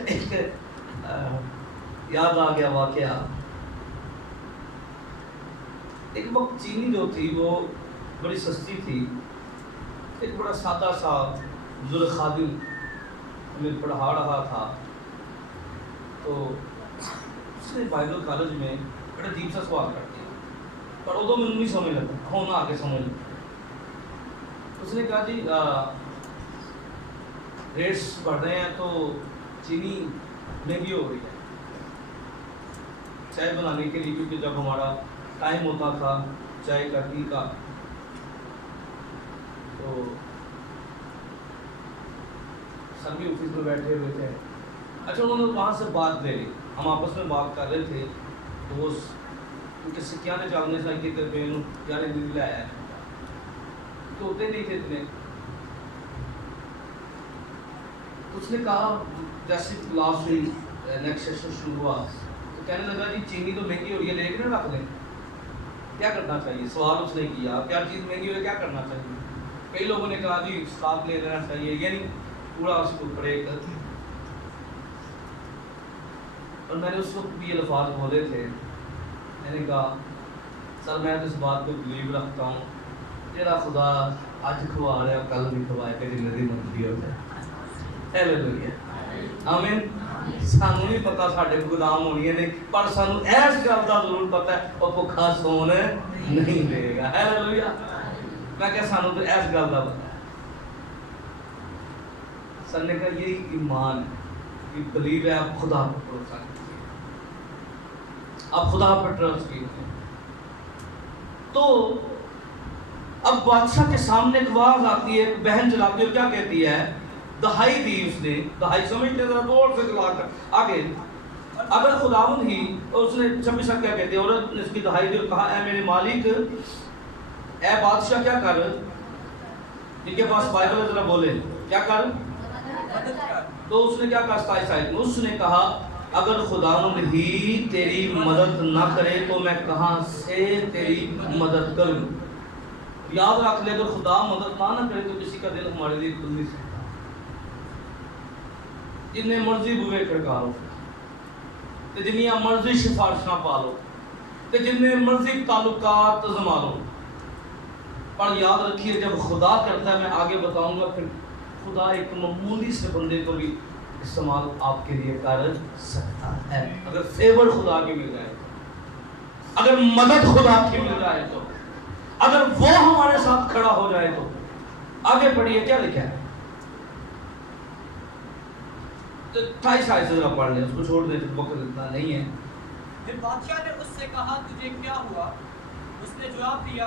ایک یاد آ گیا واقعہ. ایک وقت چینی جو تھی وہ بڑی سستی تھی. ایک بڑا سادہ سا بزرگ خادم ہمیں پڑھا رہا تھا, تو اس نے بائبل کالج میں بڑا عجیب سا سوال کر دیا, پر اردو میں نہیں سمجھ لگا, ہونا آگے سمجھ لگا. اس نے کہا جی ریٹس بڑھ رہے ہیں تو چینی مہنگی ہو رہی ہے چائے بنانے کے لیے, کیونکہ جب ہمارا ٹائم ہوتا تھا چائے کا, ٹی کا, تو سر بھی آفس میں بیٹھے ہوئے تھے. اچھا انہوں نے وہاں سے بات لے لی, ہم آپس میں بات کر رہے تھے, تو کیونکہ سکیاں نے چالنے سے کی طرف جانے دل آیا ہے تو ہوتے نہیں تھے اتنے. اس نے کہا جیسے کلاس ہوئی, نیکسٹ سیشن شروع ہوا, تو کہنے لگا جی چینی تو مہنگی ہو رہی ہے, لیکن رکھ دیں, کیا کرنا چاہیے. سوال اس نے کیا کیا چیز مہنگی ہو رہی ہے, کیا کرنا چاہیے. کئی لوگوں نے کہا جی ساتھ لے لینا چاہیے, یعنی پورا اس کو بریک کر. اور میں نے اس وقت بھی یہ الفاظ بولے تھے, میں نے کہا سر میں تو اس بات کو بلیو رکھتا ہوں, تیرا خدا آج کھوا رہا ہے کل بھی کھوائے کہ زندگی منفی ہو جائے. ہیلیلویا, آمین. سانوں نہیں پتا ساڈے گودام ہونی ہے نہیں, پر سانوں ایس گل کا ضرور پتا ہے وہ بھوکا سون نہیں دے گا. ہیلیلویا. میں کہ سانوں تو ایس گل کا پتا ہے. سر نے کہا یہی ایمان ہے, بلیو ہے, آپ خدا پر بھروسہ کیجیے, آپ خدا پر ٹرسٹ کیجیے. تو اب بادشاہ کے سامنے ایک آواز آتی ہے, ایک بہن چلاتی ہے, اور کیا کہتی ہے, دہائی دی اس نے. دہائی سمجھتے ذرا زور سے چلا کر آگے. اگر خداوند ہی, اور اس نے 26 کیا کہتے ہیں, عورت نے اس کی دہائی دی اور کہا اے میرے مالک, اے بادشاہ کیا کر, جن کے پاس بائبل ہے ذرا بولے کیا کر. تو اس نے کیا کہا 27 آیت میں, اس نے کہا اگر خداوند ہی تیری مدد نہ کرے تو میں کہاں سے تیری مدد کروں. یاد رکھ لے, اگر خدا مدد نہ کرے تو کسی کا دل ہمارے لیے کھل نہیں سکتا. جنہیں مرضی بوے کھڑکارو, تے جنہیں مرضی سفارشاں پالو, تے جنہیں مرضی تعلقات زمالو, پر یاد رکھیے جب خدا کرتا ہے, میں آگے بتاؤں گا, پھر خدا ایک معمولی سے بندے کو بھی استعمال آپ کے لیے کر سکتا ہے, اگر فیور خدا کی مل جائے تو, اگر مدد خدا کی مل جائے تو, اگر وہ ہمارے ساتھ کھڑا ہو جائے تو. آگے پڑھیے کیا لکھا ہے, 28 آیت سے ذرا پڑھ لیں, اس کو چھوڑ دیں, وقت اتنا نہیں ہے. پھر بادشاہ نے اس سے کہا تجھے کیا ہوا. اس نے جواب دیا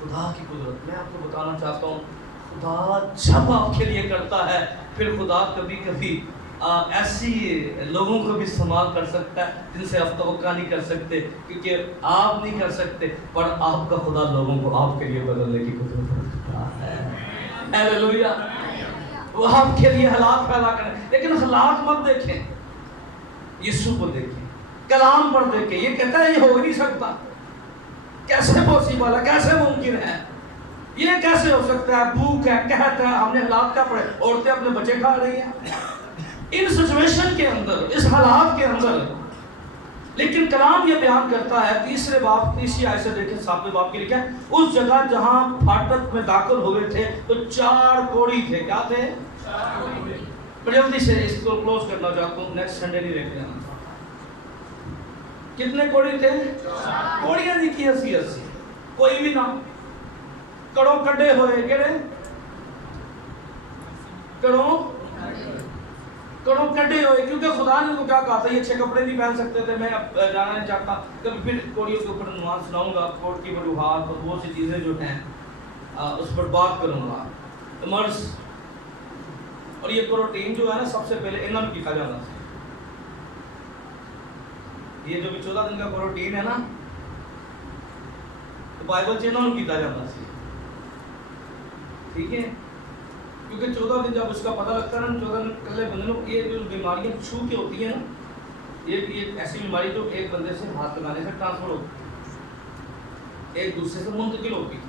خدا کی قدرت میں آپ کو بتانا چاہتا ہوں، خدا جب آپ کے لیے کرتا ہے پھر خدا کبھی کبھی ایسی لوگوں کو بھی استعمال کر سکتا ہے جن سے آپ توقع نہیں کر سکتے، کیونکہ آپ نہیں کر سکتے، پر آپ کا خدا لوگوں کو آپ کے لیے بدلنے کی قدرت رکھتا ہے۔ ہیلیلویا۔ وہ آپ کے لیے حالات پیدا کریں، لیکن حالات مت دیکھیں، یسوع کو دیکھیں، کلام پر دیکھیں۔ یہ کہتا ہے یہ ہو نہیں سکتا، کیسے پاسبل ہے، کیسے ممکن ہے، یہ کیسے ہو سکتا ہے، بھوک ہے، قحط ہے، ہم نے حالات کیا پڑھے، عورتیں اپنے بچے کھا رہی ہیں ان سچویشن کے اندر، اس حالات کے اندر، لیکن کلام یہ بیان کرتا ہے تیسرے باب تیسری آیت سے دیکھیں 7ویں باب کے لکھا ہے، اس جگہ جہاں پھاٹک میں داخل ہوئے تھے تو 4 کوڑی تھے۔ کیا تھے؟ 4 کوڑی۔ میں جلدی سے اس کو کلوز کرنا چاہتا ہوں، نیکسٹ سنڈے نہیں دیکھ لینا۔ کتنے کوڑی تھے؟ 4 کوڑیاں نہیں کی ہسی کوئی بھی نہ، کڑوں کڈے ہوئے، کہڑے کڑوں کڈے ہوئے، کیونکہ خدا نے ان کو کیا کہا تھا، یہ اچھے کپڑے نہیں پہن سکتے تھے۔ میں اب جانا نہیں چاہتا، کبھی پھر کوڑیوں کے اوپر عنوان سناؤں گا، کوڑ کی وجوہات اور وہ سی چیزیں جو ہیں اس پر بات کروں گا۔ مرض اور یہ پروٹین جو ہے نا، سب سے پہلے انہوں نے کھا جانا تھا۔ یہ جو بھی 14 دن کا پروٹین ہے نا، تو بائبل سے انہوں نے کھا جانا تھا، ٹھیک ہے؟ کیونکہ 14 دن جب اس کا پتہ لگتا ہے نا، 14 دن پہلے بندے کو یہ جو بیماریاں چھو کے ہوتی ہیں نا، یہ ایسی بیماری جو ایک بندے سے ہاتھ لگانے سے ٹرانسفر ہوتی ہے، ایک دوسرے سے منتقل ہوتی ہے۔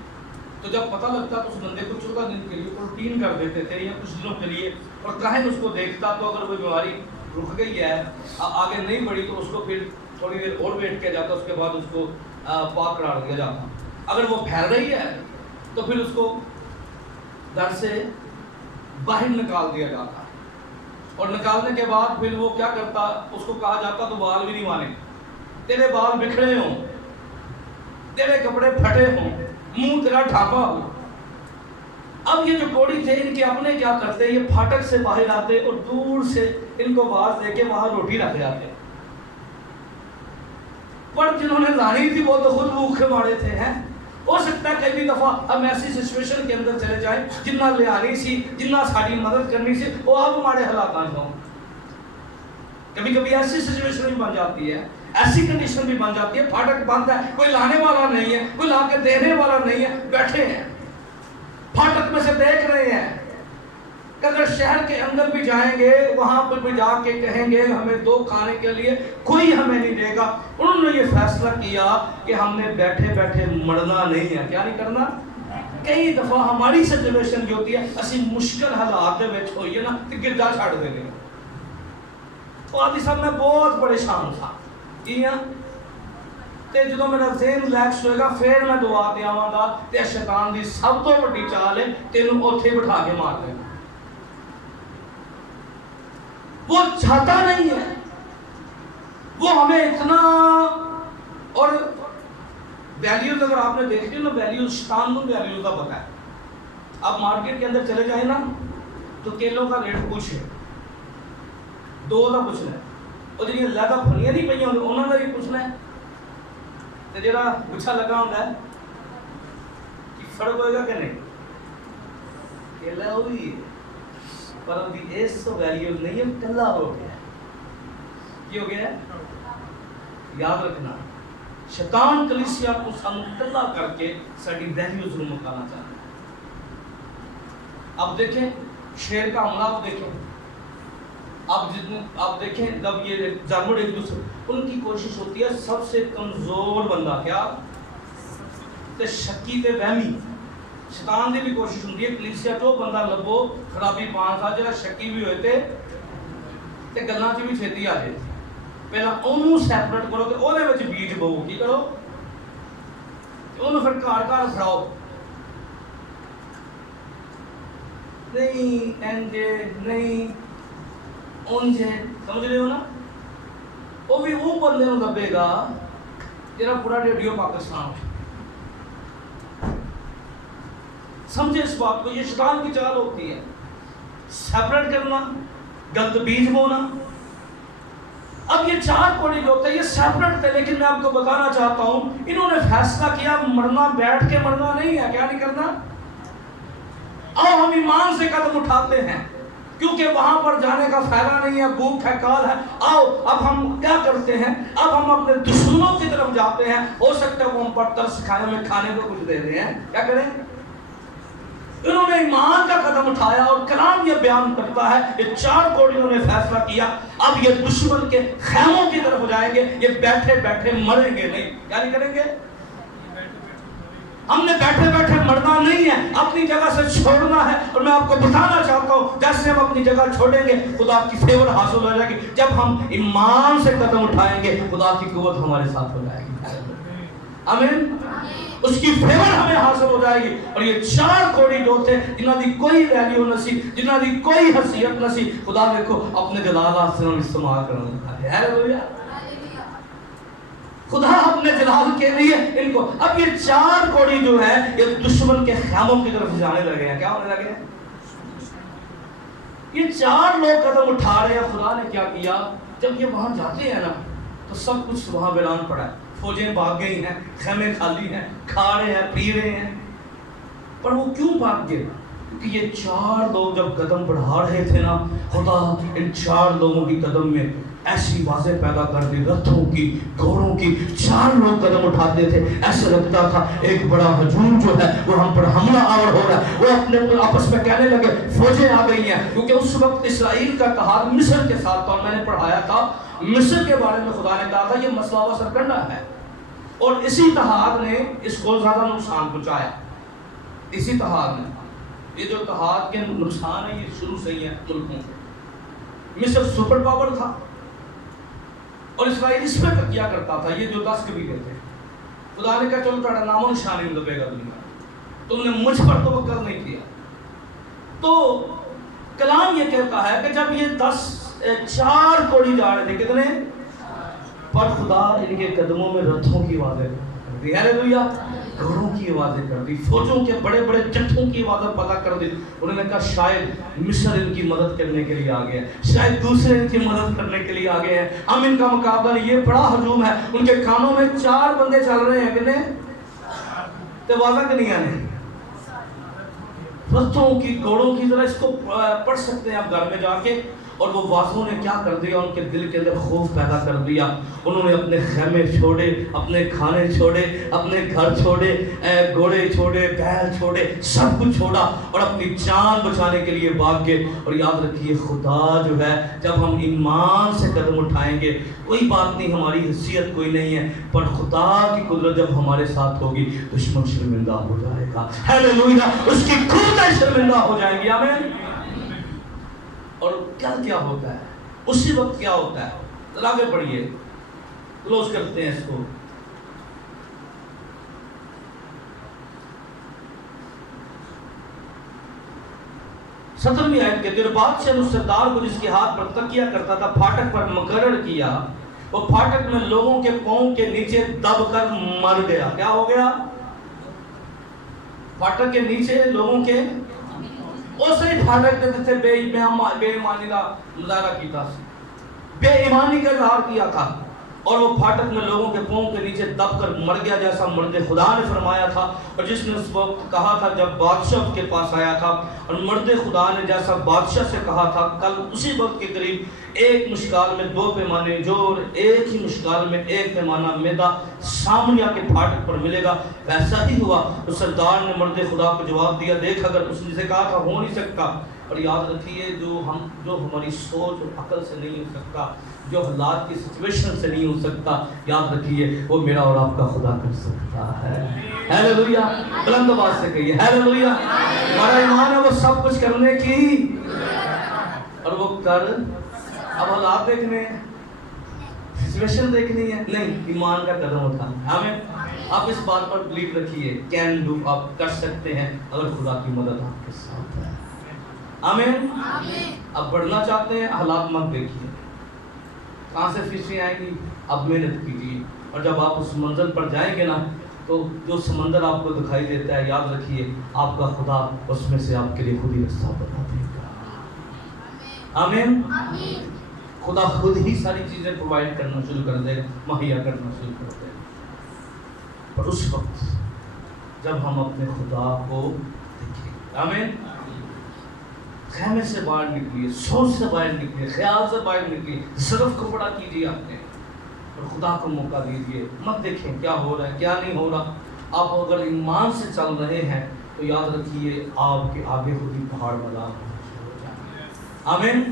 تو جب پتہ لگتا تو اس بندے کو 14 دن کے لیے پروٹین کر دیتے تھے یا کچھ دنوں کے لیے، اور کاہن اس کو دیکھتا تو اگر وہ بیماری رک گئی ہے، آگے نہیں بڑھی، تو اس کو پھر تھوڑی دیر اور ویٹ کیا جاتا، اس کے بعد اس کو پاک قرار دیا جاتا۔ اگر وہ پھیل رہی ہے تو پھر اس کو گھر سے باہر نکال دیا جاتا، اور نکالنے کے بعد پھر وہ کیا کرتا، اس کو کہا جاتا تو بال بھی نہیں مانے، تیرے بال بکھرے ہوں، تیرے کپڑے پھٹے ہوں، منہ تیرا ڈھانپا ہو۔ اب یہ جو کوڑی تھے، ان کے اپنے کیا کرتے، یہ پھاٹک سے باہر آتے اور دور سے ان کو آواز دے کے وہاں روٹی رکھ جاتے، پر جنہوں نے لانی تھی وہ تو خود بھوکے مارے تھے۔ ہیں ہو سکتا ہے کئی دفعہ ہم ایسی سچویشن کے اندر چلے جائیں جنہ لے آنی سی، جنہ ساری مدد کرنی سی، وہ اب ہمارے حالات نہ ہوں۔ کبھی کبھی ایسی سچویشن بھی بن جاتی ہے، ایسی کنڈیشن بھی بن جاتی ہے، پھاٹک بند ہے، کوئی لانے والا نہیں ہے، کوئی لا کے دینے والا نہیں ہے، بیٹھے ہیں پھاٹک میں سے دیکھ رہے ہیں کہ اگر شہر کے اندر بھی جائیں گے، وہاں پر بھی جا کے کہیں گے ہمیں 2 کھانے کے لیے کوئی ہمیں نہیں دے گا۔ انہوں نے یہ فیصلہ کیا کہ ہم نے بیٹھے بیٹھے مرنا نہیں ہے۔ کیا نہیں کرنا؟ کئی دفعہ ہماری سچویشن جو ہوتی ہے، اسی مشکل حالات دے وچ ہوئی ہے نا، تے گردا چھڑ دے گے۔ آدھی صاحب میں بہت پریشان تھا، جی ہاں، تے جدوں میرا ذہن ریلیکس ہوئے گا پھر میں دعا تے آواں گا، تے شیطان دی سب تو بڑی چال ہے تینوں اوتھے بٹھا کے مار دے گا۔ وہ چاہتا نہیں ہے، وہ ہمیں اتنا، اور ویلیوز اگر آپ نے دیکھ لی نا، ویلیوز شیطان کو ویلیوز کا پتہ ہے۔ آپ مارکیٹ کے اندر چلے جائیں نا تو کیلوں کا ریٹ پوچھے، 2 کا پوچھنا ہے، اور جی لگا پھلیاں نہیں پہ انہوں کا بھی پوچھنا ہے، تو جڑا گچھا لگا ہوتا ہے کہ فرق ہوئے گا کہ نہیں، کیلا ہوئی ہے، پر وہ اس تو ویلیو نہیں ہے، کلا ہو گیا ہے۔ کی ہو گیا ہے؟ یاد رکھنا، شیطان کلیسیا کو سانو کلا کر کے ساری ویلیوز کو مکانا چاہتا ہے۔ اب دیکھیں شیر کا حملہ، آپ دیکھیں، آپ دیکھیں جب یہ جانور ایک دوسرے، ان کی کوشش ہوتی ہے سب سے کمزور بندہ کیا تے شکی تے وہمی، شیطان دی بھی کوشش ہوتی ہے کلیسیا تو بندہ لبو خرابی پان تھا جڑا شکی بھی ہوئے تے گلاں چ بھی چھتی آ جائے، پہلا اونوں سیپریٹ کرو تے اودے وچ بیج بو، کی کرو اونوں پھر گھر گھر پھڑاؤ، نہیں انجے نہیں اونجے، سمجھ رہے ہو نا؟ وہ بھی وہ بندے نوں لبے گا جڑا پورا ریڈیو پاکستان، سمجھے اس بات کو، یہ شیطان کی چال ہوتی ہے، سیپریٹ کرنا، غلط بیج بونا۔ اب یہ 4 کوڑی جو تھے یہ سیپریٹ تھے، لیکن میں آپ کو بتانا چاہتا ہوں انہوں نے فیصلہ کیا مرنا بیٹھ کے مرنا نہیں ہے. کیا نہیں کرنا؟ آؤ ہم ایمان سے قدم اٹھاتے ہیں کیونکہ وہاں پر جانے کا فائدہ نہیں ہے، بھوک ہے، کال ہے. آؤ اب ہم کیا کرتے ہیں، اب ہم اپنے دشمنوں کی طرف جاتے ہیں. ہو سکتا ہے وہ ہم پر ترس کھائے، ہمیں کھانے کو کچھ دے رہے ہیں. کیا کریں؟ انہوں نے ایمان کا قدم اٹھایا اور کلام یہ بیان کرتا ہے یہ 4 کوڑیوں نے فیصلہ کیا اب یہ دشمن کے خیموں کی طرف جائیں گے، یہ بیٹھے بیٹھے مریں گے نہیں. کیا نہیں کریں گے؟ ہم نے بیٹھے بیٹھے مرنا نہیں ہے، اپنی جگہ سے چھوڑنا ہے. اور میں آپ کو بتانا چاہتا ہوں جیسے ہم اپنی جگہ چھوڑیں گے خدا کی فیور حاصل ہو جائے گی. جب ہم ایمان سے قدم اٹھائیں گے خدا کی قوت ہمارے ساتھ ہو جائے گی. آمین. اس کی فیور ہمیں حاصل ہو جائے گی. اور یہ 4 کوڑی جو تھے جنہاں دی کوئی ویلیو نسی، جنہاں دی کوئی حیثیت نسی، خدا دیکھو اپنے جلالات سے استعمال کرنا ہے. ہیلیلویا. خدا اپنے جلال کے لیے ان کو اب یہ 4 کوڑی جو ہے یہ دشمن کے خیموں کی طرف جانے لگے ہیں. کیا ہونے لگے ہیں؟ یہ 4 لوگ قدم اٹھا رہے ہیں. خدا نے کیا کیا، جب یہ وہاں جاتے ہیں نا تو سب کچھ وہاں ویران پڑا ہے. فوجیں بھاگ گئی ہیں، خیمے خالی ہیں، کھا رہے ہیں، پی رہے ہیں. پر وہ کیوں بھاگ گئے؟ کیونکہ یہ 4 لوگ جب قدم بڑھا رہے تھے نا، خدا ان 4 لوگوں کی قدم میں ایسی واضح پیدا کر دی، رتھوں کی، گھوڑوں کی. 4 لوگ قدم اٹھاتے تھے، ایسا لگتا تھا ایک بڑا ہجوم جو ہے وہ ہم پر حملہ آور ہو رہا ہے. وہ اپنے آپس میں کہنے لگے فوجیں آ گئی ہیں، کیونکہ اس وقت اسرائیل کا اتحاد مصر کے ساتھ تھا. اور میں نے پڑھایا تھا مصر کے بارے میں خدا نے کہا تھا یہ مسئلہ و سرکنڈا ہے، اور اسی اتحاد نے اس کو زیادہ نقصان پہنچایا. اسی اتحاد نے، یہ جو اتحاد کے نقصان ہے یہ شروع سے ہی ہے ملکوں کے. مصر سپر پاور تھا اور اسرائیل اس پہ کیا کرتا تھا، یہ جو 10 قبیلے تھے. خدا نے کہا چلو تمہارا نام و نشان نہیں دبے گا دنیا، تم نے مجھ پر توکل نہیں کیا. تو کلام یہ کہتا ہے کہ جب یہ 4 کوڑی جا رہے تھے، کتنے؟ پر خدا ان کے قدموں میں رتھوں کی آوازیں کر دی. ہیلیلویا. گھوڑوں کی آوازیں کر دی، فوجوں کے بڑے بڑے جتھوں کی آوازیں پتہ کر دی. انہوں نے کہا شاید مصر ان کی مدد کرنے کے لیے آ گیا، شاید دوسرے ان کی مدد کرنے کے لیے آ گئے ہیں. ہم ان کا مقابلہ، یہ بڑا ہجوم ہے. ان کے کانوں میں 4 بندے چل رہے ہیں، کتنے؟ توازہ کنیا نے رتھوں کی، گھوڑوں کی. ذرا اس کو پڑھ سکتے ہیں آپ گھر میں جا کے. اور وہ واضحوں نے کیا کر دیا، ان کے دل کے اندر خوف پیدا کر دیا. انہوں نے اپنے خیمے چھوڑے، اپنے کھانے چھوڑے، اپنے گھر چھوڑے، گھوڑے چھوڑے، بیل چھوڑے، سب کچھ چھوڑا اور اپنی جان بچانے کے لیے بھاگ گئے. اور یاد رکھیے خدا جو ہے جب ہم ایمان سے قدم اٹھائیں گے، کوئی بات نہیں ہماری حیثیت کوئی نہیں ہے، پر خدا کی قدرت جب ہمارے ساتھ ہوگی دشمن شرمندہ ہو جائے گا. ہیلیلویا. اس کی قوتیں شرمندہ ہو جائیں گی. آمین. اور کیا ہوتا ہے اسی وقت، کیا ہوتا ہے؟ ذرا آگے پڑھیے، کلوز کرتے ہیں اس کو. سترویں آیت کے دیر بادشاہ نے اس سردار کو جس کے ہاتھ پر تکیہ کرتا تھا پھاٹک پر مقرر کیا، وہ پھاٹک میں لوگوں کے پاؤں کے نیچے دب کر مر گیا. کیا ہو گیا؟ پھاٹک کے نیچے لوگوں کے اسے پھاٹک دیتے تھے، بے ایمانی کا مظاہرہ کیا، بے ایمانی کا اظہار کیا تھا. اور وہ پھاٹک میں لوگوں کے پاؤں کے نیچے دب کر مر گیا جیسا مرد خدا نے فرمایا تھا. اور جس نے اس وقت کہا تھا جب بادشاہ اس کے پاس آیا تھا، اور مرد خدا نے جیسا بادشاہ سے کہا تھا کل اسی وقت کے قریب 1 مشکال میں 2 پیمانے جور، 1 ہی مشکال میں 1 پیمانہ میدا سامریا کے پھاٹک پر ملے گا، ویسا ہی ہوا. تو سردار نے مرد خدا کو جواب دیا، دیکھ اگر اس نے سے کہا تھا ہو نہیں سکتا. اور یاد رکھیے جو ہماری سوچ اور عقل سے نہیں ہو سکتا، جو حالات کی سچویشن سے نہیں ہو سکتا، یاد رکھیے وہ میرا اور آپ کا خدا کر سکتا ہے. ہیلیلویا. بلند آواز سے کہیے ہیلیلویا. ہمارا ایمان ہے وہ سب کچھ کرنے کی، اور وہ کر. اب حالات دیکھنے ہیں، سچویشن دیکھنی ہے نہیں، ایمان کا قدم اٹھانا. آمین. آپ اس بات پر بلیو رکھیے، کین ڈو، آپ کر سکتے ہیں اگر خدا کی مدد آپ کے ساتھ ہے. آمین. اب بڑھنا چاہتے ہیں، حالات مت دیکھیے کہاں سے فیسیں آئیں گی، اب محنت کیجیے. اور جب آپ اس منزل پر جائیں گے نا تو جو سمندر آپ کو دکھائی دیتا ہے، یاد رکھیے آپ کا خدا اس میں سے آپ کے لیے خود ہی راستہ بتا دے گا. آمین. خدا خود ہی ساری چیزیں پرووائڈ کرنا شروع کر دے گا، مہیا کرنا شروع کر دے گا۔ پر اس وقت جب ہم اپنے خدا کو دیکھیں، آمین، خیمے سے باہر نکلیے، سوچ سے باہر نکلیے، خیال سے باہر نکلیے، ظرف کو بڑا کیجیے اپنے، اور خدا کو موقع دیجیے۔ مت دیکھیں کیا ہو رہا ہے کیا نہیں ہو رہا۔ آپ اگر ایمان سے چل رہے ہیں تو یاد رکھیے آپ کے آگے خود ہی پہاڑ بنا آمین،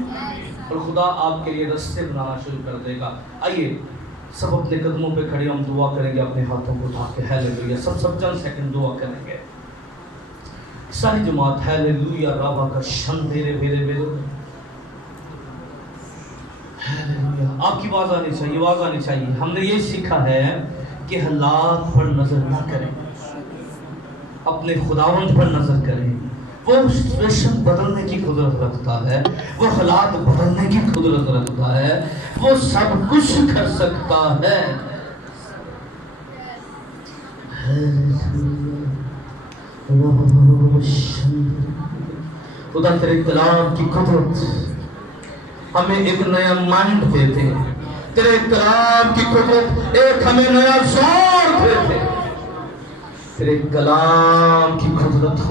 اور خدا آپ کے لیے رستے بنانا شروع کر دے گا۔ آئیے سب اپنے قدموں پہ کھڑے ہم دعا کریں گے، اپنے ہاتھوں کو اٹھا کے ہیلیلویا، سب چند سیکنڈ دعا کریں گے ساری جماعت، ہیلیلویا رابا کا شن میرے میرے میرے ہیلیلویا۔ آپ کی آواز آنی چاہیے، آواز آنی چاہیے۔ ہم نے یہ سیکھا ہے کہ حالات پر نظر نہ کریں، اپنے خداوند پر نظر کریں۔ وہ سچویشن بدلنے کی قدرت رکھتا ہے، وہ حالات بدلنے کی قدرت رکھتا ہے، وہ سب کچھ کر سکتا ہے۔ خدا تیرے کلام کی قدرت ہمیں ایک نیا مائنڈ دیتے، تیرے کلام کی قدرت ایک ہمیں نیا زور دیتے، تیرے کلام کی قدرت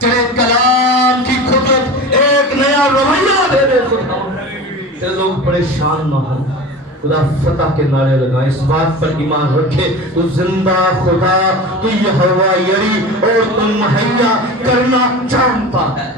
تیرے کلام کی قدرت ایک نیا رویہ دے دے خدا۔ تیرے لوگ پریشان نہ ہوں، خدا فتح کے نعرے لگائیں، اس بات پر ایمان رکھے تو زندہ خدا، تو یہوہ یری اور تو مہیا کرنا جانتا ہے۔